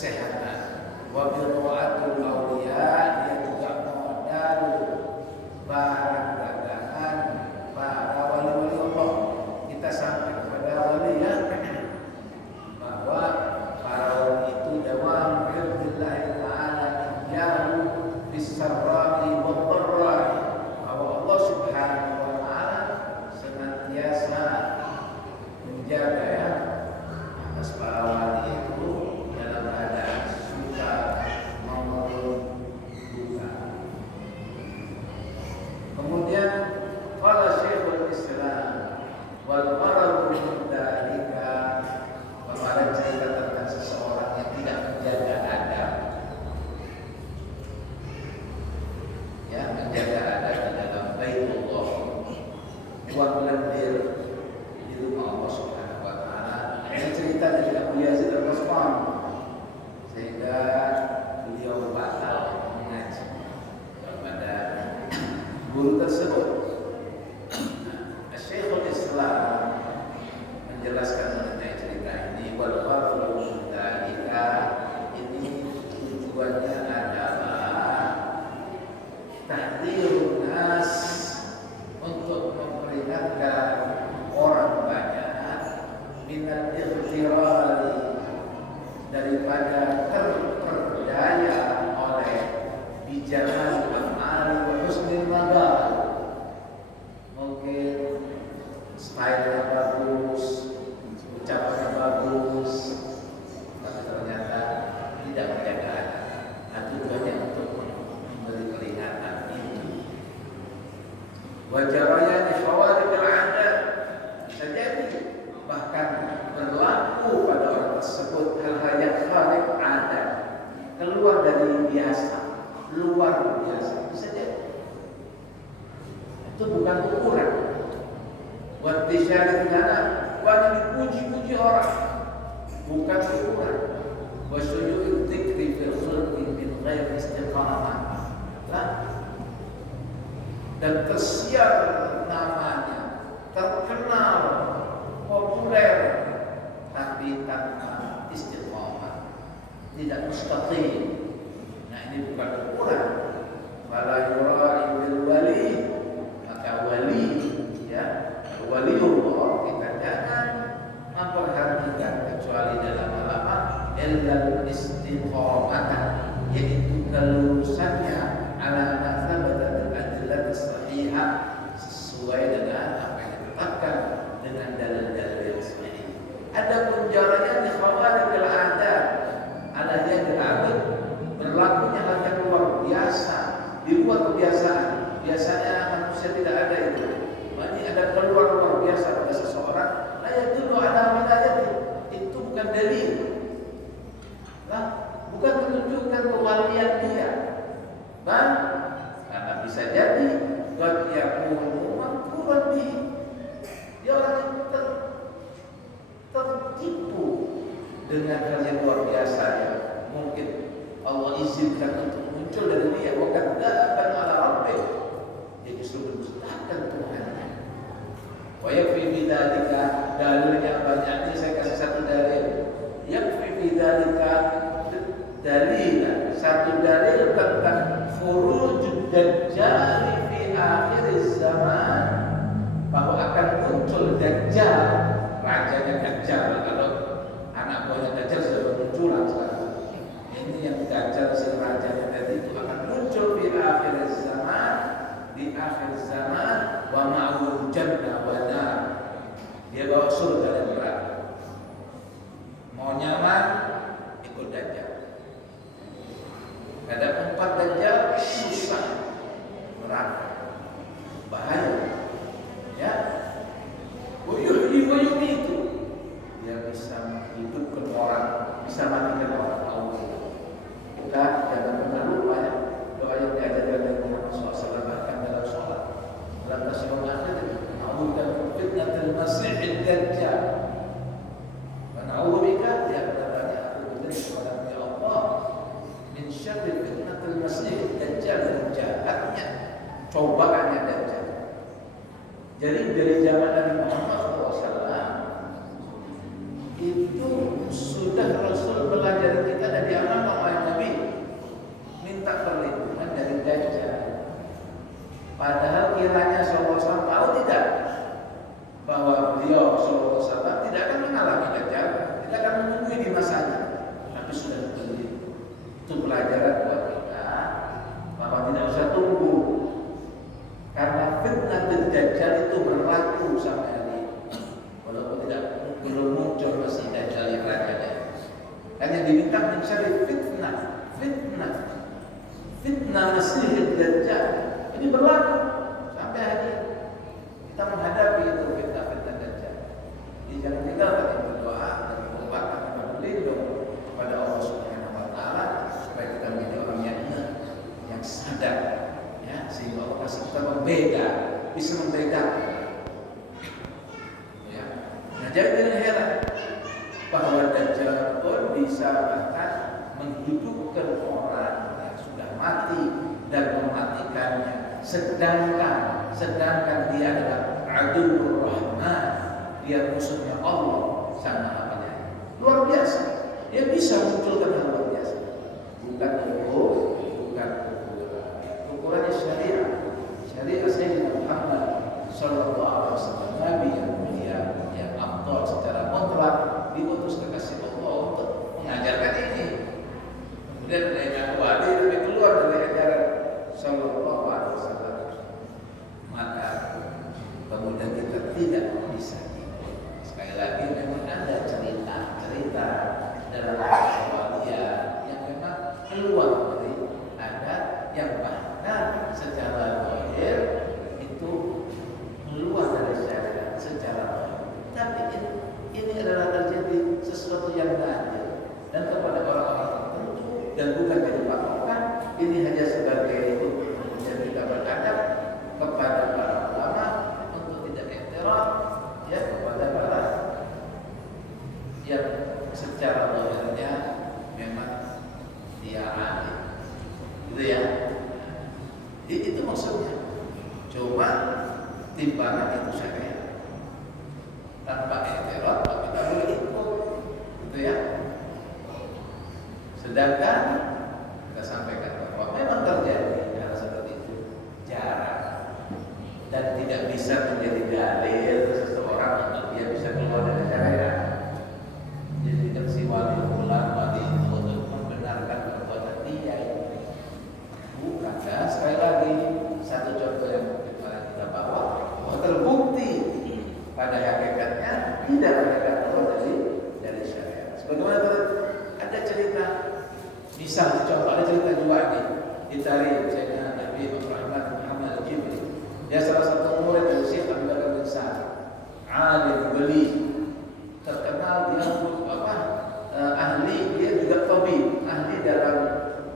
kesehatan. Wa bi ta'atul auliya, dia juga modal barang dagangan para wali-wali Allah. Kita sampai kepada wali ya, bahwa para wali itu dawam billahi ta'ala iyahu bisarra'i wa dharra'i, bahwa Allah subhanahu wa ta'ala senantiasa menjaga ya atas para wali itu dalam keadaan suka maupun duka. Kemudian qala Syekhul Islam wal maradu min dzalika, kemarin cerita tentang seseorang yang tidak menjaga adab, ya, menjaga adab di dalam Baitullah, buang lendir di rumah Allah Subhanahu wa taala. Ini cerita dari Abu Yazid Al-Bastami, sehingga beliau batal mengaji kepada guru tersebut. Syekhul Islam menjelaskan mengenai cerita ini, wal gharadu min dzalika, ini tujuannya adalah tahdhirun nas, untuk memperingatkan orang banyak minal ightirari, daripada terperdaya oleh bijaman amal wa husnul nadar. Mungkin style-nya bagus, ucapannya bagus, tapi ternyata tidak menjaga adab. Nah, tujuannya untuk memberi peringatan itu. Wajaranya di syawariq al-adat, bisa jadi bahkan berlaku pada orang tersebut hal-hal yang kharib adat, keluar dari biasa, luar biasa, bisa jadi. Itu bukan ukuran. Buat disyari dana, banyak dipuji-puji orang, bukan ukuran. Wasyu'u dzikri fil khulqi min ghairi istiqamah. Dan tersiar namanya, terkenal, populer, tapi tanpa istiqamah, tidak mustaqim. Nah, ini bukan ukuran. Fala yura'i bil wali, maka wali ya, waliullah kita jangan memperhatikan kecuali dalam apa? Ilal istiqamah, yaitu kelurusannya ala ma thabata bil adillah sahihah, sesuai dengan apa yang ditetapkan dengan dalil-dalil yang sahih. Adapun jalannya di khawariqil adat, ala yadil abid, berlakunya hal yang luar biasa, di luar kebiasaan. Biasanya manusia tidak ada itu. Ini ada keluar biasa pada seseorang. La yadullu ala wilayati, itu bukan dalil. Nah, bukan menunjukkan kewalian dia. Dan karena bisa jadi qad yakunu maqruban bihi, dia orang yang tertipu dengan hal yang luar biasa ya. Mungkin Allah izinkan untuk muncul dari dia, bukan dapat ala rabbih, dia justru mendustakan Tuhannya. Wa yakfi bidzalika, dalilnya banyak. Ini saya kasih satu dalil. Yakfi bidzalika dalil, satu dalil tentang furujud dajjal fi akhir zaman, bahwa akan muncul dajjal, rajanya dajjal. Kalau anak buahnya dajjal sudah bermunculan sekarang. Ini yang dajjal si rajanya tadi itu akan muncul di akhir zaman, di akhir zaman. Wa ma'ul jannah wa nar, dia bawa surga dan neraka. Mau nyaman ikut dajjal. Ada empat dajjal, susah, neraka, bahaya. Ya, itu dia bisa menghidupkan orang, bisa matikan orang. Kita jangan pernah lupa ya doa yang diajarkan oleh Muhammad SAW, bahkan dalam sholat, dalam tasawuf akhir, na'udzuka fitnatul masiihid dajjal. Na'udzubika, ya katanya aku berlindung kepada ya Allah min syarri fitnatul masiihid dajjal, dan jahatnya cobaannya dajjal. Jadi dari zaman Nabi Muhammad SAW itu sudah Rasul belajar kita dari Karena fitnah Dajjal itu berlaku sampai hari ini. Walaupun belum muncul masih Dajjal yang rajanya. Hanya diminta mencari fitnah Masih Dajjal. Ini berlaku sampai hari ini. Kita menghadapi itu fitnah Dajjal. Jadi jangan tinggalkan yang berdoa dan berdoa dan berlindung kepada Allah Subhanahu Wa Taala supaya kita menjadi orang yang sadar, ya, sehingga Allah kasih kita bisa membedakan. Ya. Nah, jadi jangan heran bahwa Dajjal pun bisa bahkan menghidupkan orang yang sudah mati dan mematikannya. Sedangkan dia adalah Aduwwur Rahman, dia musuhnya Allah Sang Maha Penyayang. Luar biasa. Dia bisa munculkan hal luar biasa. Bukan ukurannya syariat Sayyidina Muhammad sallallahu alaihi wasallam, Nabi yang mulia, yang afdal secara mutlak, diutus kekasih Allah untuk mengajarkan ini. Kemudian ada yang wali tapi keluar dari ajaran sallallahu alaihi wasallam, maka kemudian kita tidak bisa. Sekali lagi memang ada cerita dalam kewalian yang memang keluar dari adat yang bahkan secara zahir itu keluar dari syariat secara zahir. Tapi ini adalah terjadi sesuatu yang nadir dan kepada orang-orang tertentu dan bukan jadi patokan. Ini hanya sebagai dan kita beradab kepada para ulama untuk tidak iktiraf, ya, kepada para yang secara zahirnya memang dia alim, gitu ya. Itu maksudnya. Cuma timbangan itu syariat. Tanpa iktiraf kita boleh ikut, gitu ya. Sedangkan kita sampaikan bahwa memang terjadi hal seperti itu jarang dan tidak bisa menjadi dalil seseorang untuk dia bisa keluar dari syariat. Jadi tidak si wali itu untuk membenarkan perbuatan dia. Bukan, ya. Sekali lagi satu contoh yang kita bawa bahwa terbukti pada hakikatnya tidak mereka keluar dari syariat. Sebagaimana ada cerita, misal contoh ada cerita juga nih di tarikh Sayyidina Nabi Muhammad Al-Jibri. Dia salah satu murid dari Syekh Abu Bakar bin Sa'd, alim beli, terkenal dia ahli, dia juga tabib, ahli dalam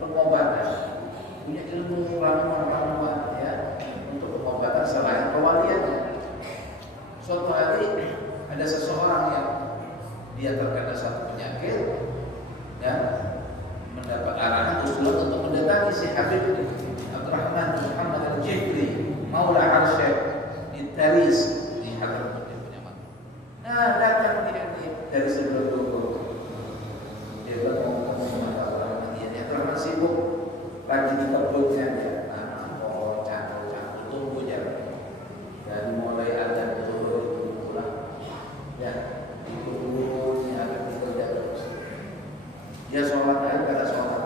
pengobatan, punya ilmu ramuan ya untuk pengobatan selain kewaliannya. Suatu hari ada seseorang yang dia terkena satu penyakit dan mendapat arahan usulan untuk mendatangi si Habib Abdurrahman bin Muhammad Al-Jibri, Maula Arsyad di Taris di Hadramaut punya mak. Nah, datang dia dari sebelum dulu. Dia ngomong sama dia karena sibuk lagi di kebunnya dia, pohon cangkul tumbuhnya dari mulai ada turun pulang, ya di kebunnya ada bekerja terus. Dia sholat aja kata sholat,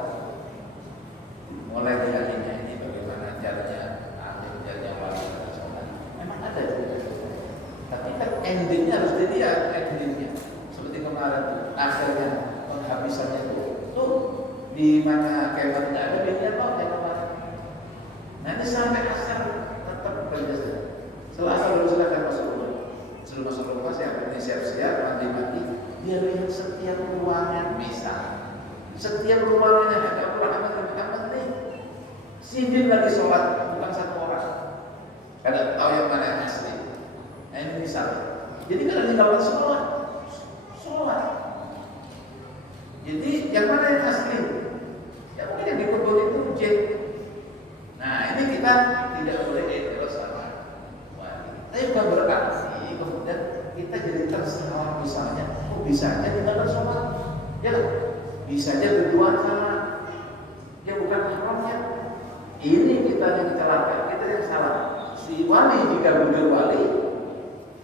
mulai dihatinya ini bagaimana caranya wali kata sholat. Memang ada juga, tapi kan endingnya harus dilihat endingnya. Seperti kemarin tuh, akhirnya penghabisannya tuh di mana kemah tidak ada dia loh kayak kemarin. Nanti sampai asar tetap bekerja saja. Setelah asar baru silakan masuk rumah. Sebelum masuk rumah ini siap-siap mandi. Dia lihat setiap ruangan misal. Setiap ruangannya ada Muhammad nih. Sibuk lagi sholat bukan satu orang. Kada tahu yang mana yang asli. Nah ini misalnya. Jadi kalau dilakukan sholat. Jadi yang mana yang asli? Ya mungkin yang di kebun itu jin. Nah ini kita tidak boleh iktiraf sama wali. Tapi bukan berarti kemudian kita jadi tersalah misalnya, bisa aja kita sholat, ya bisa aja berdoa sama, ya bukan haramnya. Ini kita yang celaka, kita yang salah. Si wali jika bujur wali,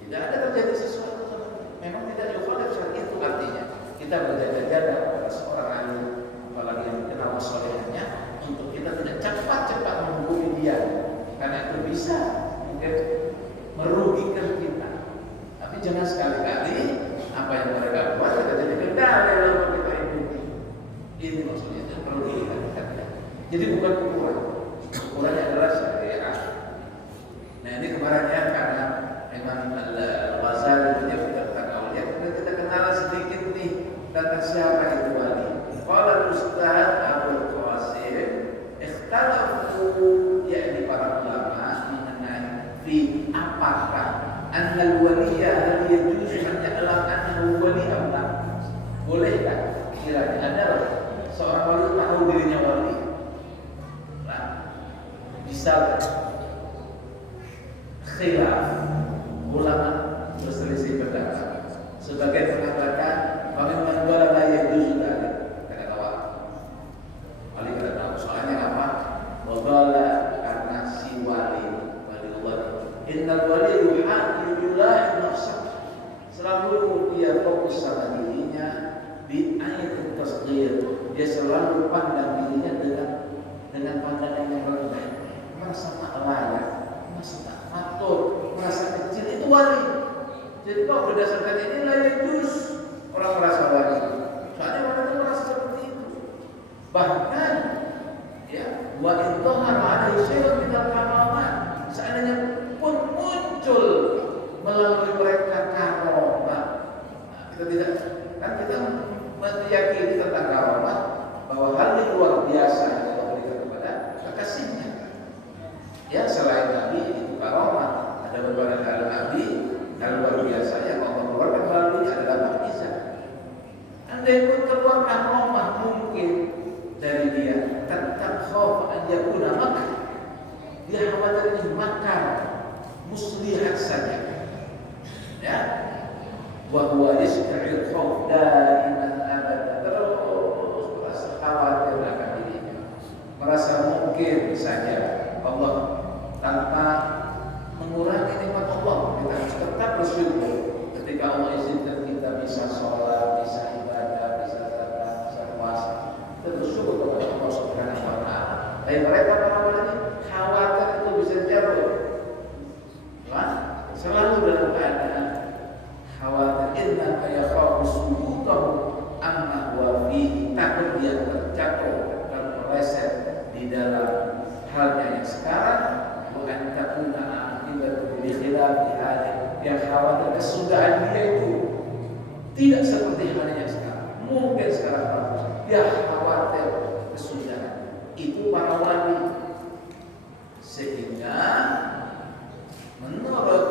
tidak ada terjadi sesuatu. Memang tidak yukhalif syariat, itu artinya kita berjaga-jaga pada seorang alim, apalagi yang dikenal solehnya, untuk kita tidak cepat-cepat menghubungi dia. Karena itu itu bisa mungkin merugikan kita. Tapi jangan sekali-kali apa yang mereka buat kita jadi kendali dalam kita ini. Ini maksudnya itu perlu diingatkan. Jadi bukan ukurannya adalah syariat. Nah ini kemarin ya karena Imam Al-Ghazali punya tentang awliya, kita kenal sedikit nih tentang siapa itu wali. Qala Ustaz Abdul Qasim ikhtalafu, yakni para ulama mengenai fi apakah annal waliya hal yajuzu an ya'lam annahu wali am la? Bolehkah kiranya ada seorang wali tahu dirinya wali? Nah, bisa khilaf, ulama berselisih pendapat. Sebagian mengatakan bagaimana wala yajuzu dzalik. Soalnya apa? Wabala karena si wali innal wali yuhaqqiqullah nafsah, selalu dia fokus sama dirinya di ayat tasghir, dia selalu pandang dirinya dengan pandangan yang rendah, merasa tak layak, merasa tak patut, merasa kecil, itu wali. Jadi kalau berdasarkan ini layak juz orang merasa wali, soalnya orang itu merasa seperti itu. Bahkan ya, wa in dhahara alaihi syai'un min al-karamat, seandainya pun muncul melalui mereka karomah. Nah, kita meyakini tentang karomah bahwa hal yang luar biasa yang Allah berikan kepada kekasihnya. Ya, selain Nabi itu karomah, ada beberapa hal Nabi hal luar biasa yang Allah keluarkan melalui adalah mukjizat. Andai pun keluar karomah mungkin dari dia, tetap khauf an yakuna makar. Dia khawatir ini makar, muslihat saja. Ya, wa huwa yash'ur khauf daiman abada, terus merasa khawatir akan dirinya, merasa mungkin saja Allah tanpa mengurangi nikmat Allah. Kita harus tetap bersyukur ketika Allah izinkan kita bisa sholat, bisa ibadah, bisa zakat, bisa puasa. Kita bersyukur kepada Allah Subhanahu wa taala. Tapi mereka para wali khawatir itu bisa jatuh. Wah, selalu dalam keadaan khawatir, inna yakhafu subuqahu amma huwa fihi, takut dia terjatuh dan meleset di dalam halnya yang sekarang, bukan takuna akibatu bi khilafi hali, yang khawatir kesudahan dia itu tidak seperti halnya sekarang. Mungkin sekarang bagus, dia khawatir kesudahan. Itu para wali. Sehingga menurut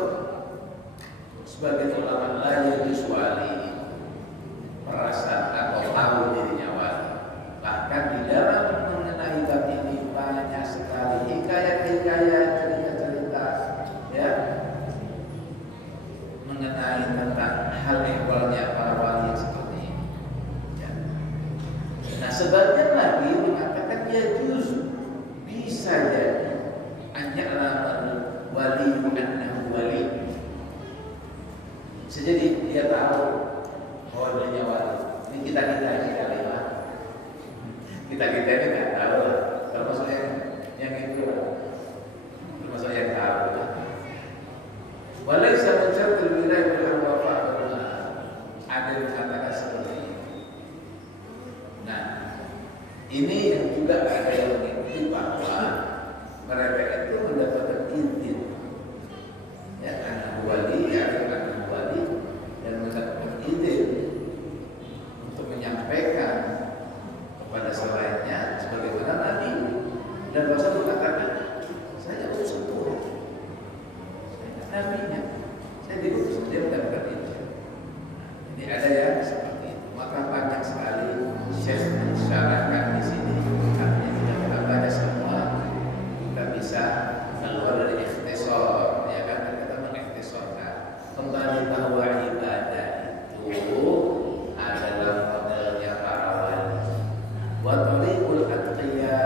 sebagian ulama lain wali merasa atau tahu dirinya wali. Bahkan di dalam mengenai bab ini banyak sekali hikayat-hikayat, cerita-cerita ya mengenai tentang hal ehwalnya para wali seperti ini ya. Nah sebagian lagi mengatakan ya juz bisa jadi anja'lamal wali annahu wali. Bisa jadi dia tahu bahwa dirinya wali. Ini kita kali lah. Kita ini nggak tahu lah. Termasuk yang itu lah. Termasuk yang tahu lah. Walaysa min syartil wilayah bil wafa'. Ada yang katakan seperti ini. Nah, ini yang juga ada yang mengikuti bahwa mereka itu mendapatkan izin ya anak wali, ya anak wali, dan mendapatkan izin untuk menyampaikan kepada selainnya sebagaimana Nabi dan Rasul mengatakan saya utusan Tuhan, saya nabinya, saya diutus, dia mendapatkan izin. Jadi ada yang seperti itu. Maka banyak sekali syekh mensyaratkan di sini, artinya tidak kita baca semua, kita bisa keluar dari ikhtisar, ya kan? Kita mengikhtisarkan kembali bahwa ibadah itu adalah modelnya para wali. Wa tariqul atqiya,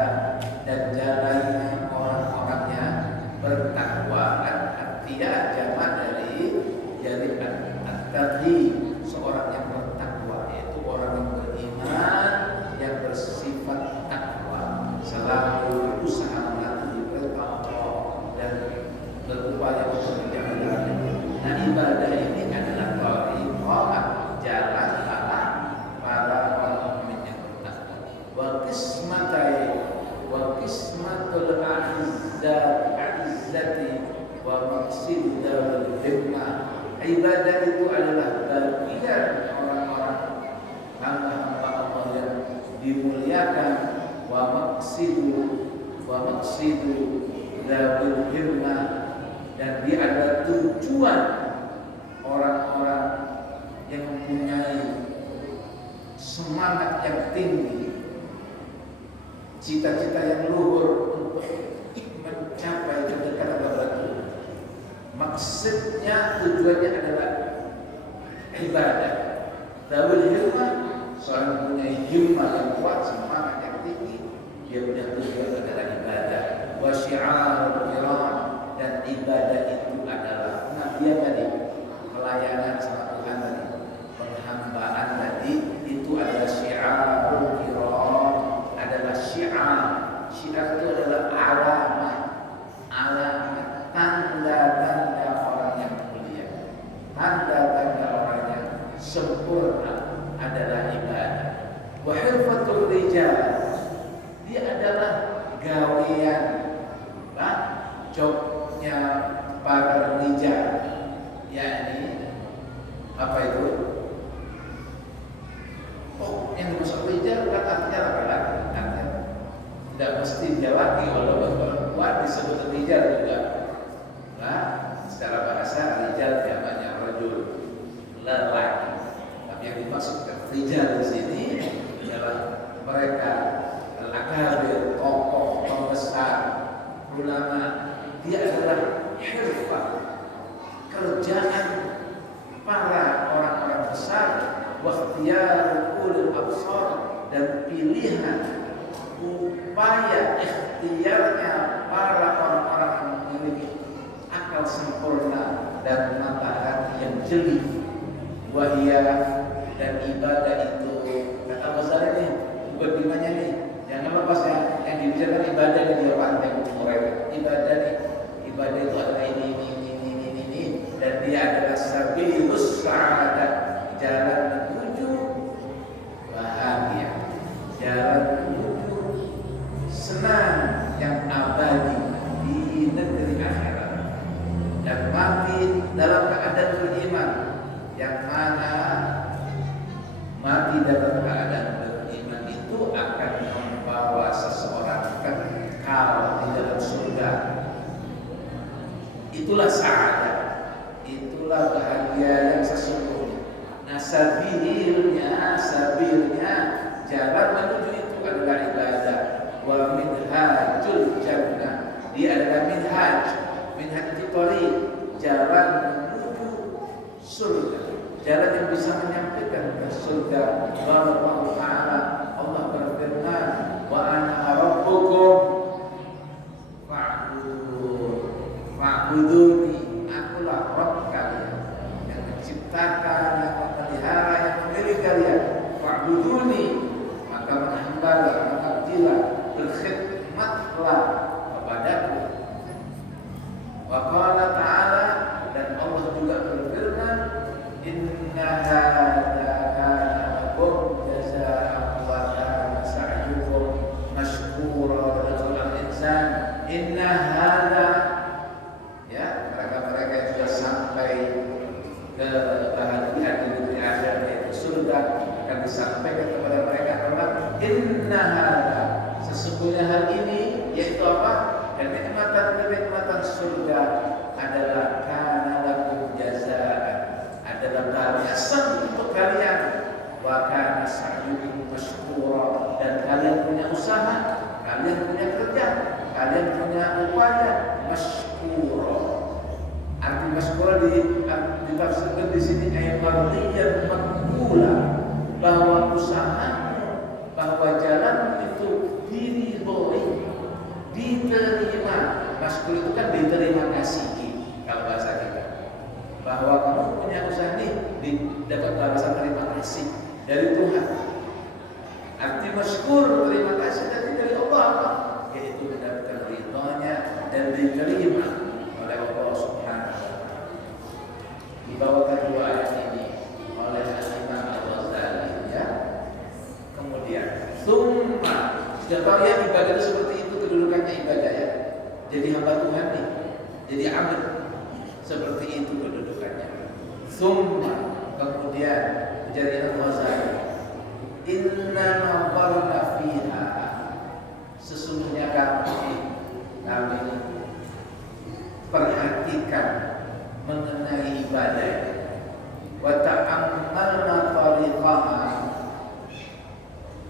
dan jalannya orang-orang yang bertakwa. Atqiya jamak berupaya untuk menjalannya. Nah, ibadah ini adalah thariqah, jalan para mukmin yang bertakwa. Wa qismatul a'izzati wa maqsid darul himmah. Ibadah itu adalah bagian orang-orang hamba-hamba Allah yang dimuliakan. Wa maqsidu darul himmah, dan dia adalah tujuan orang-orang yang mempunyai semangat yang tinggi, cita-cita yang luhur untuk mencapai kedekatan kepada Tuhan. Maksudnya, tujuannya adalah ibadah. Dawil himmah, seorang punya himmah yang kuat, semangat yang tinggi, dia punya tujuan adalah ibadah. Wa syi'arul kiram, dan ibadah itu adalah dia tadi pelayanan sama Tuhan tadi, penghambaan tadi, itu adalah syi'arul kiram, adalah syiar. Syiar itu adalah alamat, tanda-tanda orang yang mulia, tanda-tanda orang yang sempurna adalah ibadah. Wa hirfatul rijal, dia adalah gawean, jobnya para rijal, yakni apa itu? Oh, yang dimaksud rijal bukan artinya laki-laki, artinya tidak mesti laki, kalau perempuan disebut rijal juga. Nah, secara bahasa rijal jamaknya rajul, lelaki. Tapi yang dimaksudkan rijal di sini adalah mereka al-akabir, tokoh, pembesar, ulama. Dia adalah hirfah, kerjaan para orang-orang besar, wa ikhtiyar ulul absar, dan pilihan, upaya ikhtiarnya para orang-orang yang memiliki akal sempurna dan mata hati yang jeli. Wahia, dan ibadah itu, kata Ghazali nih, mukadimahnya nih, jangan lepas ya, yang dibicarakan ibadah dan dia pandai mereka. Ibadah itu adalah ini, dan dia adalah sabilus sa'adah, jalan menuju bahagia, jalan menuju senang yang abadi di negeri akhirat, dan mati dalam keadaan beriman, yang mana mati dalam keadaan beriman itu akan membawa seseorang kekal di dalam surga. Itulah sa'adah, itulah bahagia yang sesungguhnya. Nah, sabilnya jalan menuju itu adalah ibadah. Wa minhajul jannah, dia adalah minhaj itu thariq, jalan menuju surga, jalan yang bisa menyampaikan ke surga. Allah Ta'ala, Allah berfirman, wa ana rabbukum fa'buduni, akulah Rabb kalian yang menciptakan, yang memelihara, yang memilih kalian. Fa'buduni, maka menghambalah, mengabdilah, berkhidmatlah kepadaku. Wa qala ta'ala, dan Allah juga berfirman, inna hadza kana lakum jazaa'an wa kana sa'yukum mashkura. Dalam insan, inna hadza, ya, mereka yang sudah sampai ke bahagian di negeri akhirat yaitu surga, akan disampaikan kepada mereka bahwa inna hadza, sesungguhnya hal ini, yaitu apa? Kenikmatan surga adalah kana lakum jazaa'an, adalah balasan untuk kalian. Wa kana sa'yukum mashkura, dan kalian punya usaha, kalian punya kerja, kalian punya upaya mashkura. Arti mashkura ditafsirkan di sini ay mardiyan maqbula, bahwa usahamu, bahwa jalan itu diridhoi, diterima. Mashkur itu kan diterima kasih, kalau bahasa kita, bahwa kamu punya usaha nih dapat balasan terima kasih dari Tuhan. Arti mashkur, terima kasih dari Allah, yaitu mendapatkan ridhonya dan diterima oleh Allah Subhanahu lihat ibadah itu seperti itu kedudukannya ibadah ya. Jadi hamba Tuhan nih, jadi abd seperti itu kedudukannya. Summa kemudian jadi Al-Ghazali, inna nawarna fiha, sesungguhnya kami perhatikan mengenai ibadah, wa ta'ammalna tariqaha,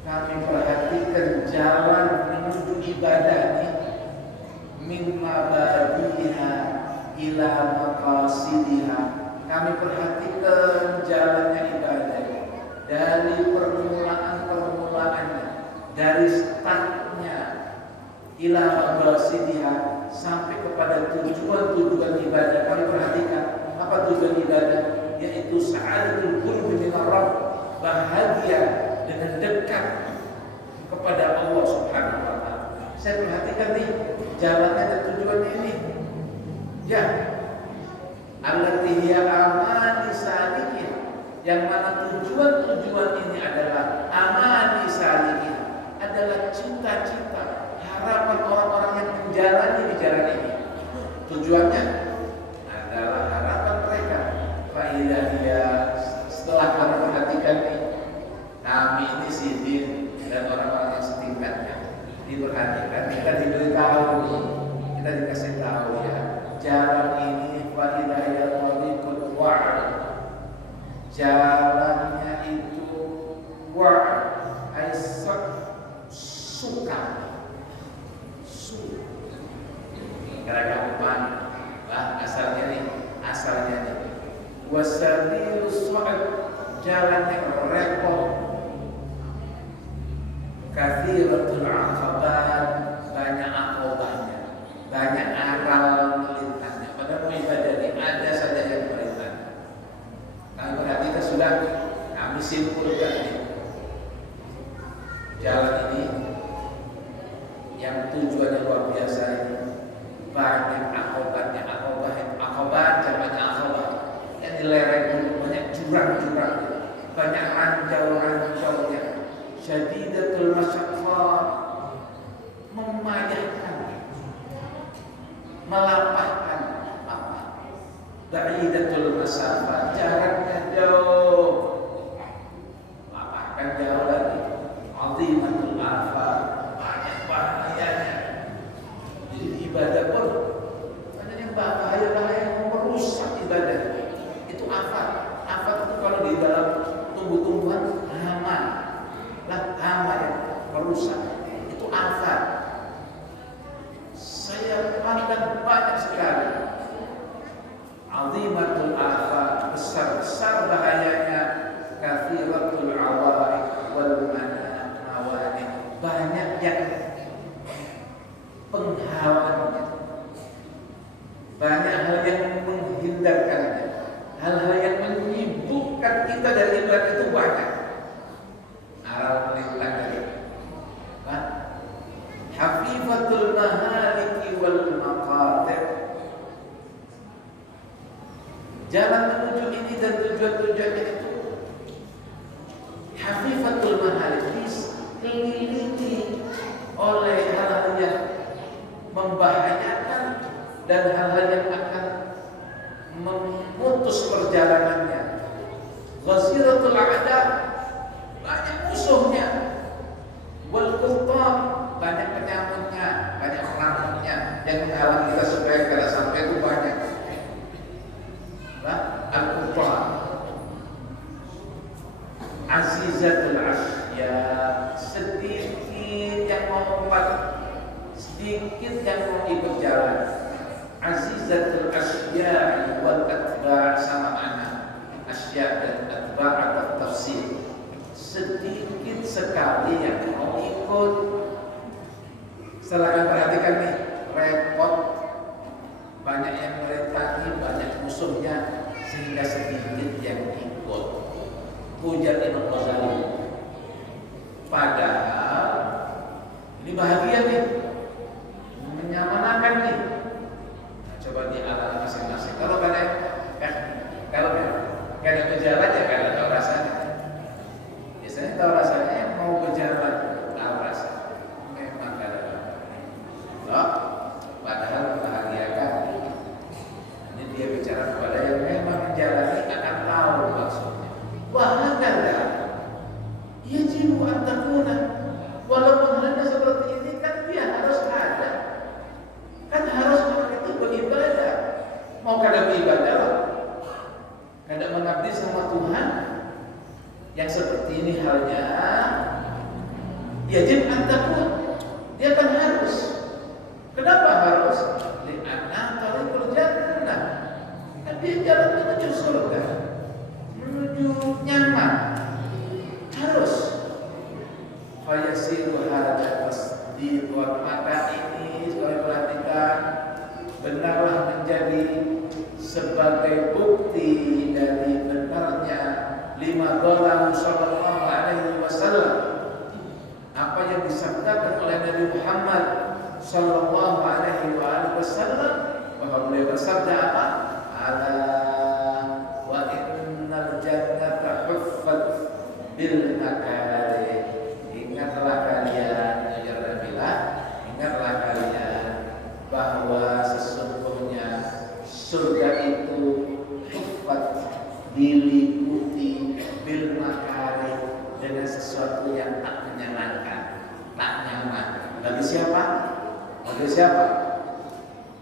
kami perhatikan jalan menuju ibadah ini, min mabadiha ila maqasidiha, kami perhatikan jalannya ibadah dari permulaan-permulaannya, dari startnya ila maqasidiha sampai kepada tujuan-tujuan ibadah. Kami perhatikan apa tujuan ibadah, yaitu sa'adatul qurbi minar Rabb, bahagia dengan dekat kepada Allah Subhanahu wa taala. Saya perhatikan nih jalannya dan tujuannya ini. Ya. Allati hiya amani salikin, yang mana tujuan-tujuan ini adalah amani salikin, adalah cita-cita, harapan orang-orang yang menjalani di jalan ini. Tujuannya adalah harapan mereka. Faidah dia, setelah kami perhatikan nih, kami ini sidin dan orang-orang yang setingkatnya diperhatikan, kita diberitahu nih, kita dikasih tahu ya, jalan ini faidah ya tariqul wa'ad, jalannya itu wa'ad, aisyah suka. Keragaman, asalnya nih, wasabilus su'ad, jalan yang repot, kathiratul aqabat, banyak akobahnya, banyak aral melintangnya. Pada mau ibadah ini ada saja yang melintang. Kami perhatikan sudah, kami simpulkan nih, jalan ini yang tujuannya luar biasa ini, banyak akobatnya, akobat jamannya akobah, yang di lereng gunung banyak jurang-jurang, banyak ranjau-ranjaunya, syadidatul masyaqqah, memayahkan, melapahkan, ba'idatul masafah, jaraknya jauh, lapahkan jauh lagi, azimatul afat, banyak bahayanya. Jadi ibadah pun banyak yang bahaya-bahaya yang merusak ibadah. Itu afat. Afat itu kalau di dalam tumbuh-tumbuhan hama, hama yang merusak. Itu afat. Saya pandang banyak sekali. Azimatul afat, besar-besar bahayanya, kathiratul awaiq wal manawani, banyak yang penghalangnya, banyak hal yang menghindarkannya, hal-hal yang menyibukkan kita dari ibadah itu banyak. Aral melintang dari hafifatul mahaliki wal maqatir, jalan menuju ini dan tujuan-tujuannya itu hafifatul mahalik, dikelilingi oleh hal-hal yang membahayakan dan hal-hal yang akan memutus perjalanannya. Ghaziratul a'da, banyak musuhnya. Wal quttab, banyak penyambutnya, banyak ramutnya yang menghalang kita supaya tidak sampai itu banyak. Al-quttab, azizatul asya, sedikit yang melompat, sedikit yang mau ikut jalan. Azizatul asya wal atba' sama makna asya dan atba' atau tafsir. Sedikit sekali yang mau ikut. Setelah kalian perhatikan nih, repot, banyak yang merentangi, banyak musuhnya, sehingga sedikit yang ikut. Ujar Imam Ghazali. Padahal ini bahagia nih, menyamanakan nih. Nah, coba dialami masing-masing. Kalau kalian berjalan ya kalian tahu rasanya. Biasanya tahu rasanya yang mau berjalan tahu rasanya. Memang bicara kepada yang memang menjalani akan tahu maksudnya. Wahakala yajibu an takuna, walaupun hanya seperti ini kan dia harus ada. Kan harus orang itu beribadah. Mau kada beribadah, kada mengabdi sama Tuhan. Yang seperti ini halnya, yajib an takun, dia kan harus. Kenapa harus? Li'anna tariqul jannah. Kan dia jalan menuju surga, menuju nyaman. Harus. Fayasiru hadza tasdiq, maka ini saudara perhatikan, benarlah menjadi sebagai bukti dari benarnya lima qalahu sallallahu alaihi wasallam, apa yang disabdakan oleh Nabi Muhammad sallallahu alaihi wasallam, bahwa beliau bersabda apa? Ala wa innal jannata huffat bil makarih. Ingatlah kalian, ingatlah kalian bahwa sesungguhnya surga itu huffat, diliputi bil makarih, dengan sesuatu yang tak menyenangkan, tak nyaman. Bagi siapa? Bagi siapa?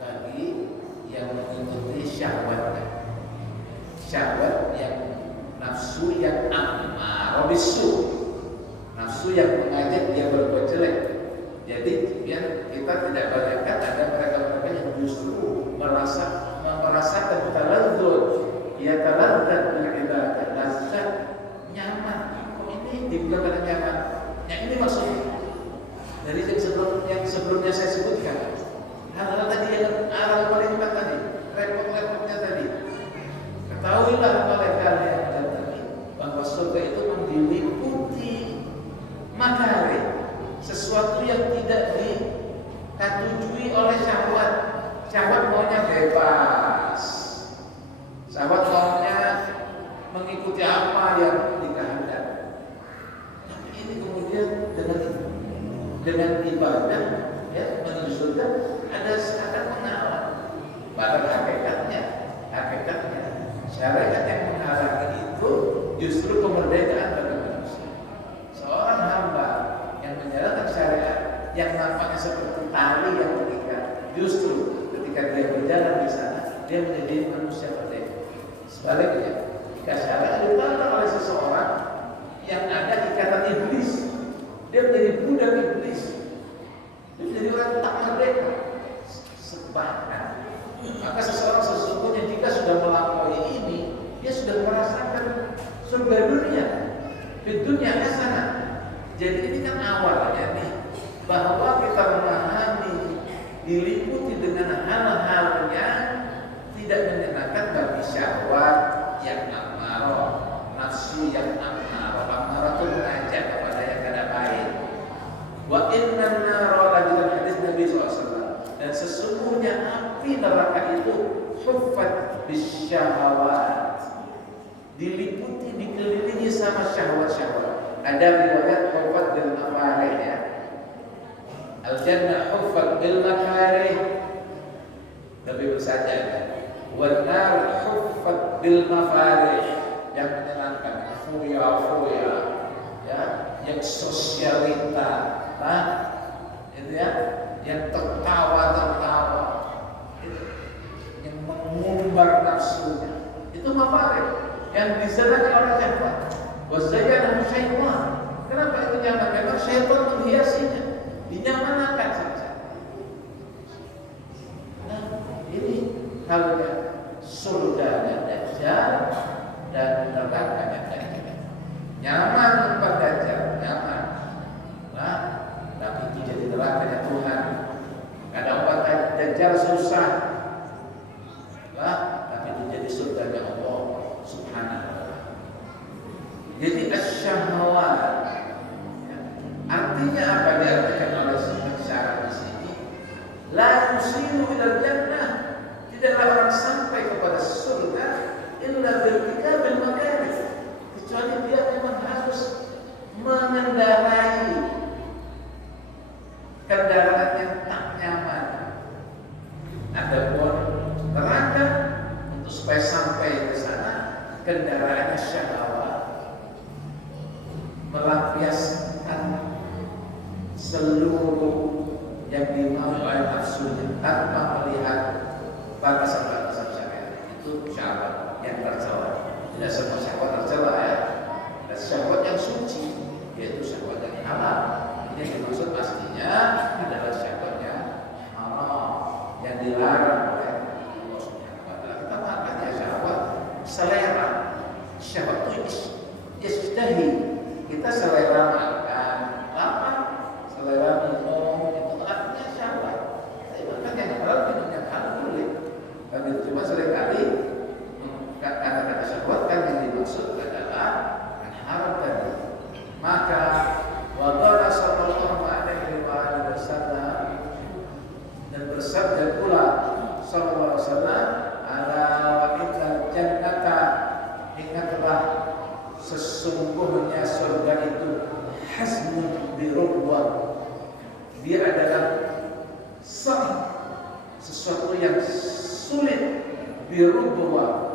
Bagi yang mengikuti syahwatnya. Syahwat yang nafsu yang ammarah bisu, nafsu yang mengajak dia berbuat jelek. Jadi biar kita tidak bayangkan ada mereka-mereka yang justru merasakan taladzud, ya taladzat bil ibadah, lazat, nyaman. Kok ini dibilang ada nyaman? Yang ini maksudnya dari yang sebelumnya saya sebutkan, hal-hal tadi yang arah pemerintah tadi, repot-repotnya tadi. Ketahuilah oleh kalian tadi bahwa surga itu diliputi makarih, sesuatu yang tidak ditujui oleh syahwat. Syahwat maunya bebas, syahwat maunya mengikuti apa yang dikehendaki. Tapi ini kemudian dengan ibadah, ya, menuju surga ada akan menghalang. Padahal hakikatnya syariat yang menghalangi itu justru kemerdekaan bagi manusia. Seorang hamba yang menjalankan syariat yang nampaknya seperti tali yang terikat, justru ketika dia berjalan di sana, dia menjadi manusia merdeka. Sebaliknya, jika syariat ditolak oleh seseorang yang ada ikatan iblis, dia menjadi budak iblis, dia menjadi orang tak merdeka. Bahkan, maka seseorang sesungguhnya jika sudah melampaui ini, dia sudah merasakan surga dunia, di dunia hasanah. Jadi ini kan awalnya nih, bahwa kita memahami diliputi dengan hal-hal yang tidak menyenangkan bagi syahwat yang ammarah, nafsu yang ammarah. Ammarah itu mengajak kepada yang kada baik. Wa innan nara, dalam hadis Nabi SAW, dan sesungguhnya api neraka itu huffat bisyahawat, diliputi, dikelilingi sama syahwat-syahwat. Ada riwayat huffat bil makarih, ya. Al-jannah huffat bil makarih, lebih bersaja, kan? Wan nar huffat bil mafarih, yang menyenangkan, fuya-fuya, ya, yang sosialita, itu ya, yang tertawa-tertawa, yang mengumbar nafsunya, itu mafarih yang disenangi oleh syaitan. Wazayyana syaitan. Kenapa itu nyaman? Karena syaitan menghiasinya, dinyamanakan saja. Nah, ini halnya surganya Dajjal dan nerakanya Dajjal. Nyaman tempat Dajjal, nyaman. Nah, tapi itu jadi nerakanya Tuhan. Kadang obat Dajjal susah. Nah, tapi itu jadi surganya Allah Subhanahu wa ta'ala. Jadi asyahwat, ya, artinya apa diartikan oleh syarat di sini? La yusiru ilal jannah, tidaklah orang sampai kepada surga illa bil makarih, kecuali dia memang harus supaya sampai ke sana kendaraannya syahwat, melampiaskan seluruh yang dimau oleh nafsunya tanpa melihat batasan-batasan syariat. Itu syahwat yang tercela. Tidak semua syahwat tercela ya. Dan syahwat yang suci yaitu syahwat yang halal. Ini yang dimaksud aslinya adalah syahwat yang haram, yang dilarang oleh Allah Subhanahu wa taala. Kita makan ya syahwat selera. Syahwat itu istahi. Kita selera makan, lapar, selera minum, itu artinya syahwat. Tapi makan yang halal, minum yang halal boleh. Tapi cuma seringkali kata-kata syahwat kan yang dimaksud adalah yang haram tadi. Maka waqala sallallahu alaihi wasallam dan bersabda pula sallallahu alaihi wasallam, ala wa innal jannata, ingatlah sesungguhnya surga itu hasmun birubwa, dia adalah sesuatu yang sulit, birubwa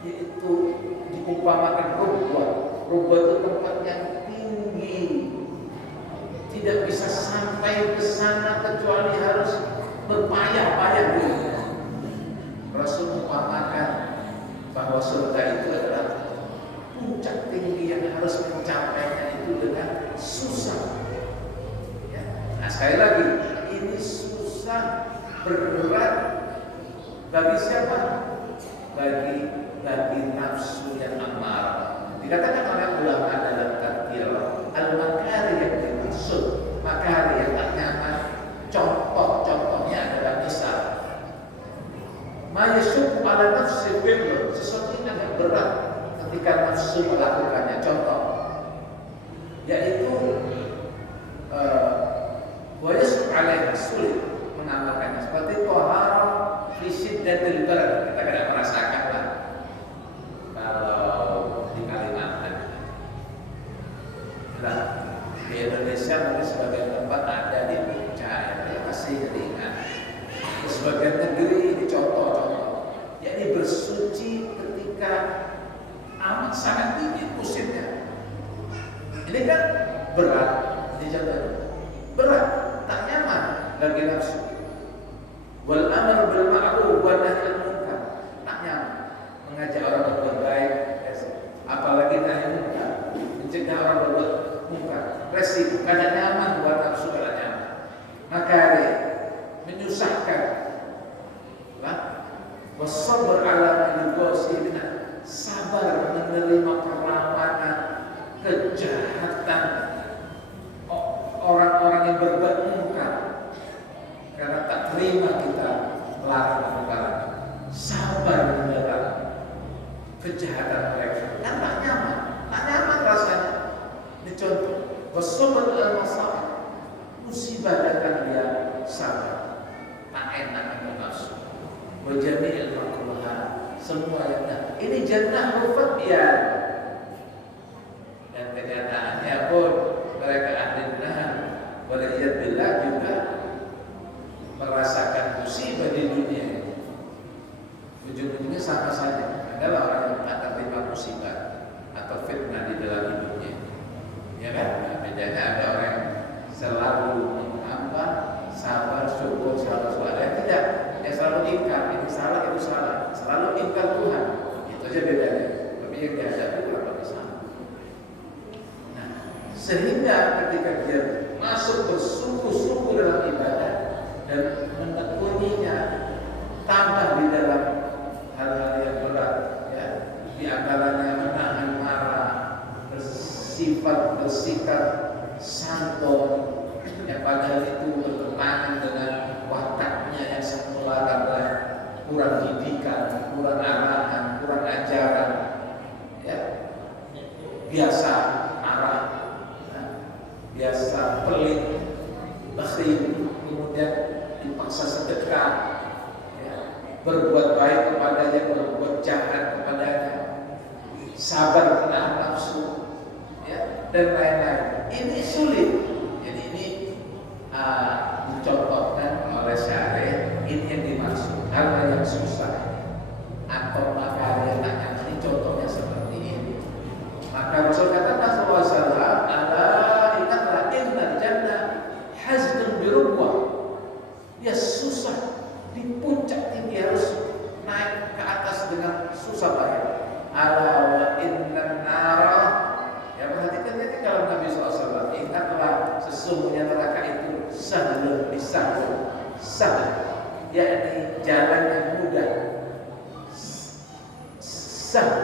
yaitu diumpamakan rubwa. Rubwa itu tempat yang tinggi, tidak bisa sampai ke sana kecuali harus berpayah-payah dulu. Rasul mengumpamakan bahwa surga itu adalah puncak tinggi yang harus mencapainya itu dengan susah. Ya. Nah sekali lagi, ini susah, berat bagi siapa? Bagi nafsu yang amarah. Dikatakan oleh ulama dalam tafsir al-makari yang dimaksud, makari yang tak nyaman. Contohnya adalah misal ma yashuq ala nafsi bil, sesuatu yang agak berat ketika nafsu melakukannya. Contoh yaitu wa yashuq alaiha, sulit mengamalkannya, seperti taharah fi syiddatil barad. Kita tidak merasakan lah kalau di Kalimantan. Nah, di Indonesia mungkin sebagian tempat ada di puncak yang masih ringan. Di sebagian negeri ini contoh-contoh, yakni bersuci ketika amat sangat tinggi musimnya. Ini kan berat, dijaga berat, tak nyaman bagi nafsu. Wal amr bil ma'ruf wa nahy anil munkar, tak nyaman mengajak orang berbuat baik, apalagi nahi munkar, mencegah orang berbuat munkar, resiko, kada nyaman buat nafsu, kada nyaman. Makari, menyusahkan, wasabr ala al-ghasibina, sabar menerima perlawanan, kejahatan orang-orang yang berbuat munkar, karena tak terima kita melarang munkar, sabar menerima kejahatan mereka, kan tak nyaman rasanya. Ini contoh, wasabr al-masa'ib, musibah datang dia sabar, tak enak dengan nafsu. Wajami'il makruhat, semua yang ini jannah rufat biar. Dan kenyataannya pun mereka ahli neraka waliyadillah juga merasakan musibah di dunia. Ujung-ujungnya sama saja, adalah orang yang tak terima musibah atau fitnah di dalam hidupnya. Ya kan? Nah, bedanya ada orang yang selalu sabar, syukur, selalu ada, tidak. Dia selalu ingkar, ini salah, itu salah, selalu ingkar Tuhan. Itu aja bedanya. Tapi yang dihadapi kurang lebih sama. Nah, sehingga ketika dia masuk bersungguh-sungguh dalam ibadah dan menekuninya, tambah di dalam hal-hal yang berat, ya, di antaranya menahan marah, bersikap santun, yang padahal itu bertentangan dengan wataknya yang semula karena kurang didikan, kurang arahan, kurang ajaran, ya, biasa marah, ya, biasa pelit, bakhil, kemudian dipaksa sedekah, ya, berbuat baik kepadanya, berbuat jahat kepadanya, sabar menahan nafsu, ya, dan lain-lain. Ini sulit. Jadi ini dicontohkan oleh syarih, ini yang dimaksud hal yang susah. susah banget. Ala wa innan nara, ya perhatikan jadi kalau Nabi SAW, ingatlah sesungguhnya neraka itu sahlun bisahul, sahl, yakni jalan yang mudah, sahl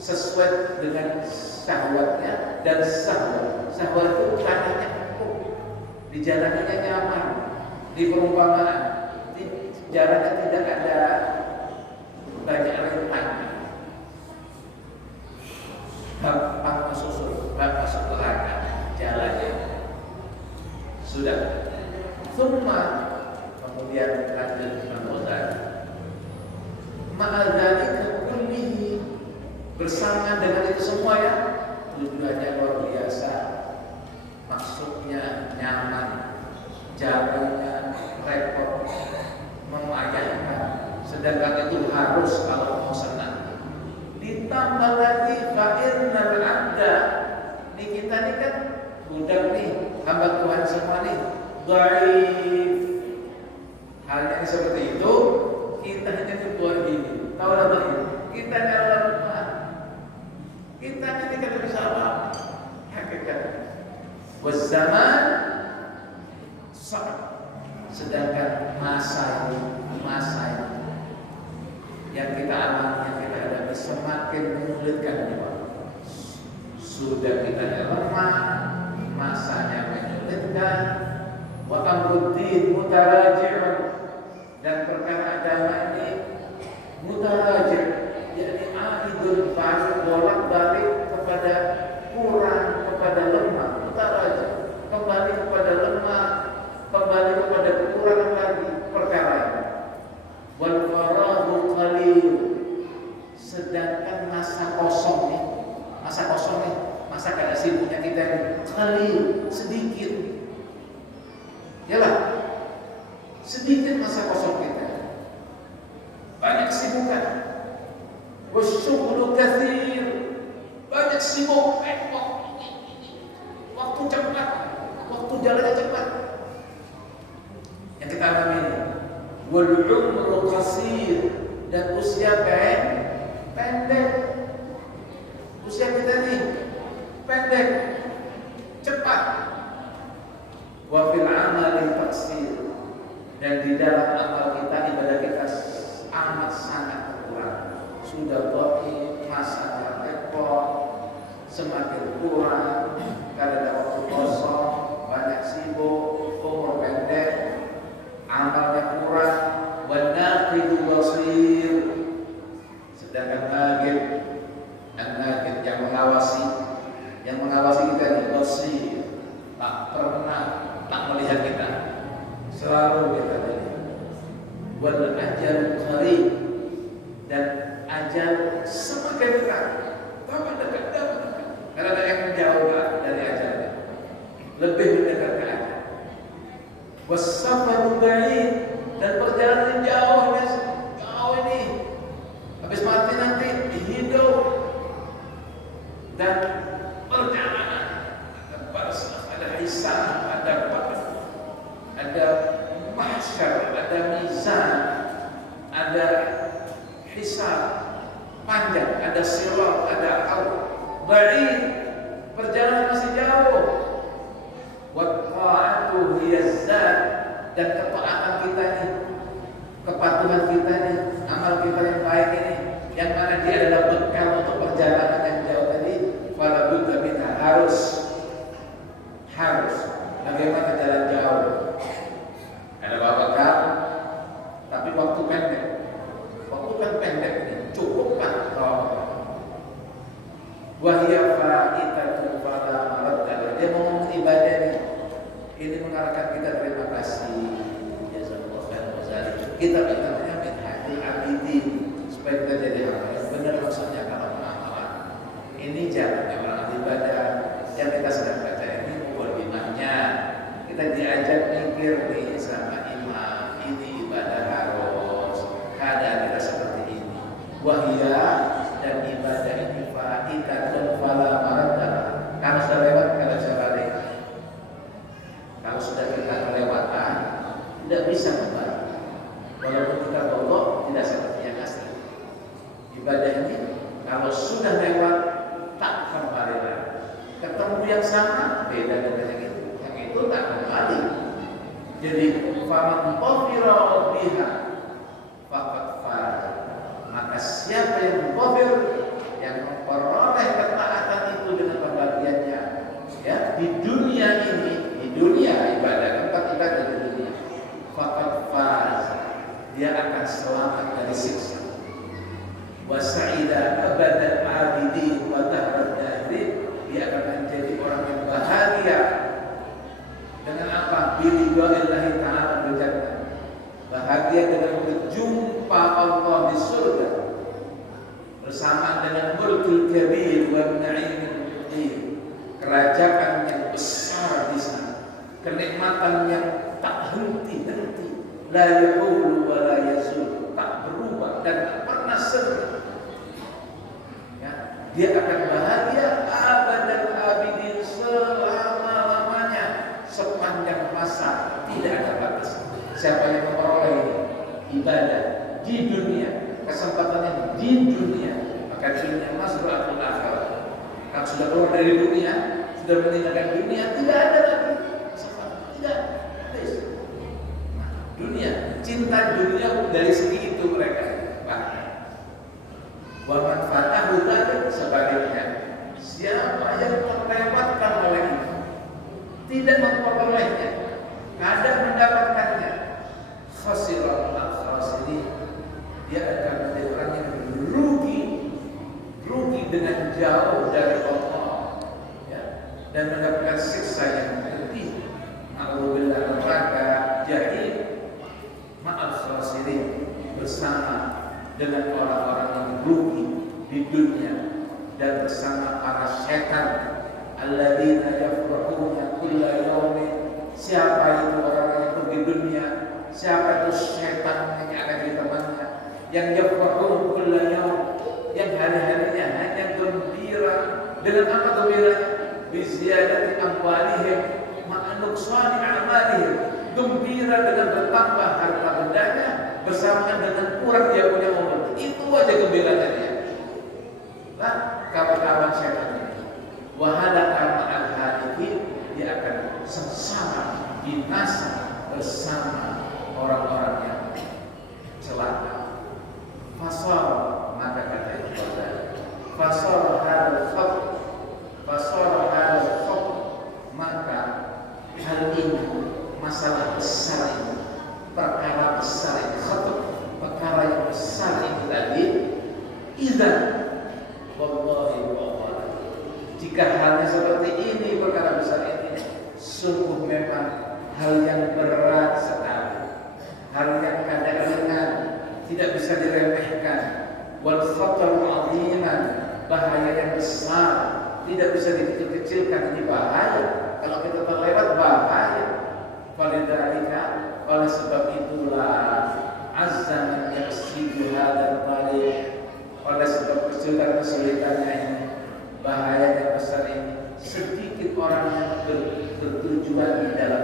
sesuai dengan syahwatnya, dan syahwat itu tanahnya empuk, di jalannya nyaman, di perumpamaan, di jalannya tidak ada banyak rintangan, gampang masuk neraka jalannya. Sudah. Thumma, kemudian lanjut Imam Ghazali, ma'adzalika kullihi, bersama dengan itu semua ya, tujuannya luar biasa, maksudnya nyaman, jalannya repot, membayangkan, sedangkan itu harus kalau mau senang. Ditambah lagi fa'innal abda, di kita ini kan budak nih, hamba Tuhan semua nih, dhaif. Halnya seperti itu, kita hanya dibuat ini. Tahu apa ini? Kita lemah. Kita ini tidak bisa apa? Hakikat. Wassaman sa'ab. Sedangkan masa yang kita alami, yang kita hadapi semakin menyulitkan jiwa. Sudah kita lemah, masanya menyulitkan. Wa amruddin mutaraji'un, dan perkara agama ini mutaraji', yakni aidul balik, bolak-balik kepada kurang, kepada lemah. Mutaraji', kembali kepada lemah, kembali kepada kekurangan lagi perkara ini. Wal farahu qalil, sedangkan masa kosong nih, masa kada sibuknya kita ini qalil, sedikit. Yalah, sedikit masa kosong kita, banyak kesibukan. Wasyughlu katsir, banyak sibuk, waktu cepat, waktu jalannya cepat. Yang kita alami ini, wal umru qasir, dan usia pendek. Usia kita nih pendek, cepat. Wa fil amali taksir, dan di dalam amal kita, ibadah kita amat sangat kurang. Sudah bagi masa repot, semakin kurang, karena ada waktu kosong, banyak sibuk, umur pendek, amalnya kurang. Wa naqidu basir, sedangkan naqid yang mengawasi kita di basir, tak pernah tak melihat kita, selalu kita lihat. Wal ajal qarib, dan ajal semakin dekat, tambah dekat. Karena ada yang menjauh dari ajalnya, lebih mendekat ke ajal. Wasafaru ba'id, dan perjalanan jauh ini, habis mati nanti hidup, dan perjalanan ada barzakh, ada hisab, ada ba'ats, ada mahsyar, ada mizan, ada hisab panjang, ada sirat, ada haud. Ba'id, perjalanan masih jauh. Wa ta'atu hiyazzat, dan ketaatan kita ini, kepatuhan kita ini, amal kita yang baik ini, yang mana dia adalah bekal untuk perjalanan yang jauh tadi. Fala budda minha, harus bagaimana jalan jauh. Ada bekal, tapi waktu pendek. Waktu kan pendek ini, cukup kan? Wahia fa'itatu fala maradda. Dia mau ngomong ibadah ini mengarahkan kita, terima kasih jazakallahu khairan. Kita minta min hadil abidin, supaya kita jadi hamba yang benar. Maksudnya kalau amalan ini jalannya orang ibadah yang kita sedang baca ini, mukadimahnya kita diajak mikir nih sama imam, ini ibadah harus keadaan kita seperti ini. Wahia, dan ibadah ini fa'itatun fala maradda. Kalau sudah lewat, kalau sudah balik. Kalau sudah kita kelewatan, tidak bisa kembali. Walaupun kita bodoh, tidak seperti yang asli. Ibadah ini kalau sudah lewat tak kembali lagi. Ketemu yang sama beda dengan yang itu tak kembali. Jadi faman qafira biha faqad faz. Maka siapa yang mukafir, yang memperoleh ketaatan itu dengan pembagiannya, ya di dunia ini, di dunia ibadah, tempat ibadah di dunia, faqad faz, dia akan selamat dari siksa. Wa sa'ida abadan abidin wa dahran dahrin, dia akan menjadi orang yang bahagia dengan apa? Biridwa'illahi ta'ala berjannah, bahagia dengan berjumpa Allah di surga bersama dengan mulkul kabir wa na'imul muqim, kerajaan yang besar di sana, kenikmatan yang tak henti-henti, la yahulu wa la yazul, tak berubah dan tak pernah sirna. Ya, dia akan bahagia abadan abidin, selama-lamanya, sepanjang masa, tidak ada batas. Siapa yang memperoleh ini ibadah di dunia, kesempatannya di dunia, maka dunia masratul akhirat. Kalau sudah keluar dari dunia, sudah meninggalkan dunia, tidak ada lagi kesempatan, tidak habis. Nah, dunia, cinta dunia dari segi itu mereka. Wa man fatahu dzalik, sebaliknya, siapa yang terlewatkan oleh itu, tidak memperolehnya, kadang mendapatkannya, khasiral khasirin, dia akan menjadi orang yang rugi dengan jauh dari Allah, ya, dan mendapatkan siksa yang pedih. Na'udzubillah, neraka jahil ma'al khasirin, bersama dengan orang-orang yang rugi di dunia dan bersama para setan. Alladzina yafrahuna kulla yaumin, siapa itu orang yang rugi dunia? Siapa itu setan yang ada di temannya, yang yafrahun kulla yaum, yang hari-harinya hanya gembira. Dengan apa gembiranya? Biziyadati amwalihim ma'anuksani amalihim, gembira dengan bertambah harta bendanya bersamaan dengan kurang dia punya umur. Itu aja gembiranya dia. Nah, kawan-kawan setan ini, wahalaka ma'al hadikin, dia akan sengsara, binasa bersama orang-orang yang celaka. Fasar, maka kata itu fasar hadal khat, maka hal ini, masalah besar ini, perkara besar ini, perkara yang besar ini tadi, idzan wallahi wa'ala, jika halnya seperti ini, perkara besar ini, sungguh memang hal yang berat sekali, hal yang kadang ringan, tidak bisa diremehkan. Wal khatar 'aziman, bahaya yang besar, tidak bisa dikecil-kecilkan. Ini bahaya, kalau kita terlewat bahaya. Falidzalika, oleh sebab itulah, azza man yaqsidu hadzal tariq, oleh sebab kesulitannya ini, bahaya yang besar ini, sedikit orang yang bertujuan di dalam